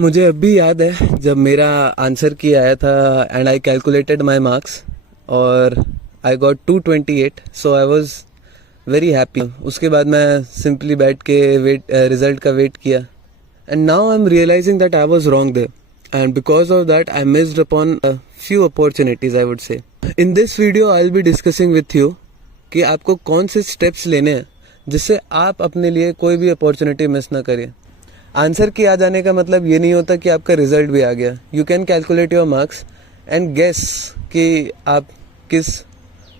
मुझे अभी याद है जब मेरा आंसर की आया था and I calculated my marks और I got 228, so I was very happy. उसके बाद मैं सिंपली बैठ के रिजल्ट का वेट किया and now I am realizing that I was wrong there and because of that I missed upon few opportunities I would say. In this video I will be discussing with you कि आपको कौन से steps लेने हैं जिससे आप अपने लिए कोई भी अपॉर्चुनिटी मिस ना करें। आंसर की आ जाने का मतलब ये नहीं होता कि आपका रिजल्ट भी आ गया। You can calculate your marks and guess कि आप किस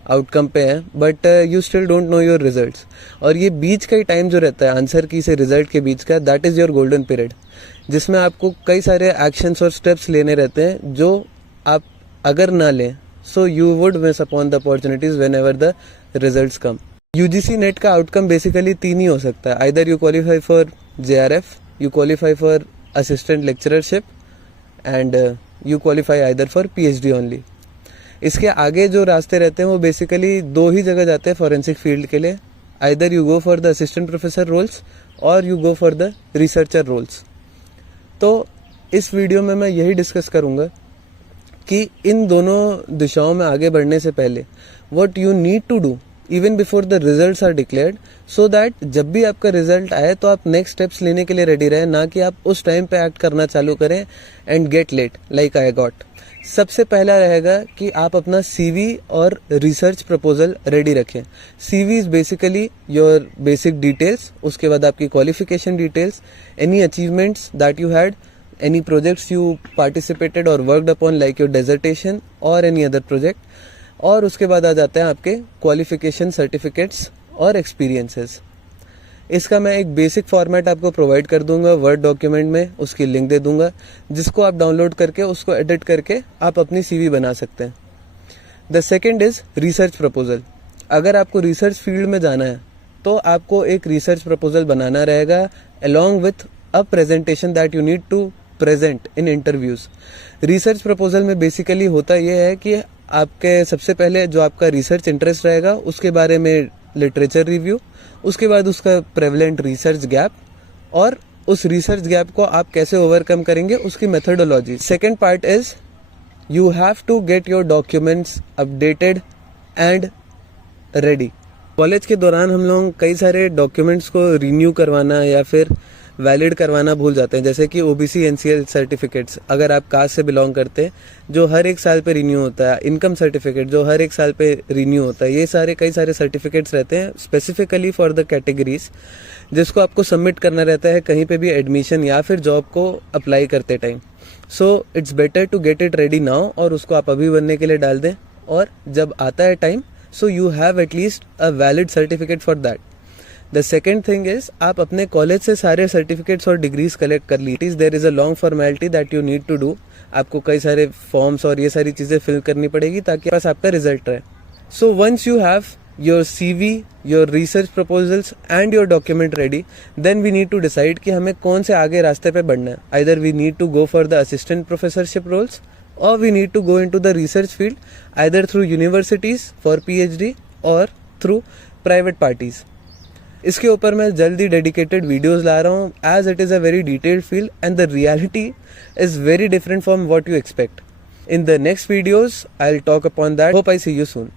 आउटकम पे हैं, but you still don't know your results. और ये बीच का ही टाइम जो रहता है आंसर की से रिजल्ट के बीच का, that is your golden period, जिसमें आपको कई सारे एक्शंस और स्टेप्स लेने रहते हैं जो आप अगर ना लें so you would miss upon the opportunities when ever the results come. UGC net का आउटकम बेसिकली 3 ही हो सकता है, either you qualify for JRF, you qualify for assistant lecturership and you qualify either for PhD only। इसके आगे जो रास्ते रहते हैं वो बेसिकली 2 ही जगह जाते हैं फॉरेंसिक फील्ड के लिए, either you go for the assistant professor roles और you go for the researcher roles. तो इस वीडियो में मैं यही डिस्कस करूँगा कि इन दोनों दिशाओं में आगे बढ़ने से पहले what you need to do even before the results are declared, so that जब भी आपका रिजल्ट आए तो आप नेक्स्ट स्टेप्स लेने के लिए रेडी रहें, ना कि आप उस टाइम पे एक्ट करना चालू करें and get let like I got. सबसे पहला रहेगा कि आप अपना CV और रिसर्च प्रपोजल रेडी रखें। CV is basically your basic details, उसके बाद आपकी qualification details, any achievements that you had, any projects you participated और worked upon like your dissertation और एनी अदर प्रोजेक्ट, और उसके बाद आ जाते हैं आपके क्वालिफिकेशन सर्टिफिकेट्स और एक्सपीरियंसेस। इसका मैं एक बेसिक फॉर्मेट आपको प्रोवाइड कर दूंगा वर्ड डॉक्यूमेंट में, उसकी लिंक दे दूंगा जिसको आप डाउनलोड करके उसको एडिट करके आप अपनी CV बना सकते हैं। The second is research proposal. अगर आपको रिसर्च फील्ड में जाना है तो आपको एक रिसर्च प्रपोजल बनाना रहेगा along with a presentation that you need to present in interviews. Research proposal में बेसिकली होता यह है कि आपके सबसे पहले जो आपका रिसर्च इंटरेस्ट रहेगा उसके बारे में लिटरेचर रिव्यू, उसके बाद उसका प्रेवलेंट रिसर्च गैप और उस रिसर्च गैप को आप कैसे ओवरकम करेंगे उसकी methodology. Second part is you have to get your documents updated and ready. College के दौरान हम लोग कई सारे डॉक्यूमेंट्स को रिन्यू करवाना या फिर वैलिड करवाना भूल जाते हैं, जैसे कि OBC NCL सर्टिफिकेट्स अगर आप कास्ट से बिलोंग करते हैं जो हर 1 साल पे रिन्यू होता है, इनकम सर्टिफिकेट जो हर 1 साल पे रिन्यू होता है, ये सारे कई सारे सर्टिफिकेट्स रहते हैं स्पेसिफिकली फॉर द कैटेगरीज जिसको आपको सबमिट करना रहता है कहीं पे भी एडमिशन या फिर जॉब को अप्लाई करते टाइम। So it's better to get it ready now और उसको आप अभी बनने के लिए डाल दें, और जब आता है time so you have at least a valid certificate for that. The second thing is आप अपने कॉलेज से सारे सर्टिफिकेट्स और डिग्रीज कलेक्ट कर ली। There is a long formality that you need to do. आपको कई सारे फॉर्म्स और ये सारी चीजें फिल करनी पड़ेगी ताकि पास आपका रिजल्ट रहे। So once you have your CV, your research proposals and your document ready, then we need to decide कि हमें कौन से आगे रास्ते पे बढ़ना है। Either we need to go for the assistant professorship roles or we need to go into the research field either through universities for PhD or through private parties। इसके ऊपर मैं जल्दी डेडिकेटेड वीडियोस ला रहा हूँ as it is a very detailed field and the reality is very different from what you expect. In the next videos I will talk upon that. Hope I see you soon.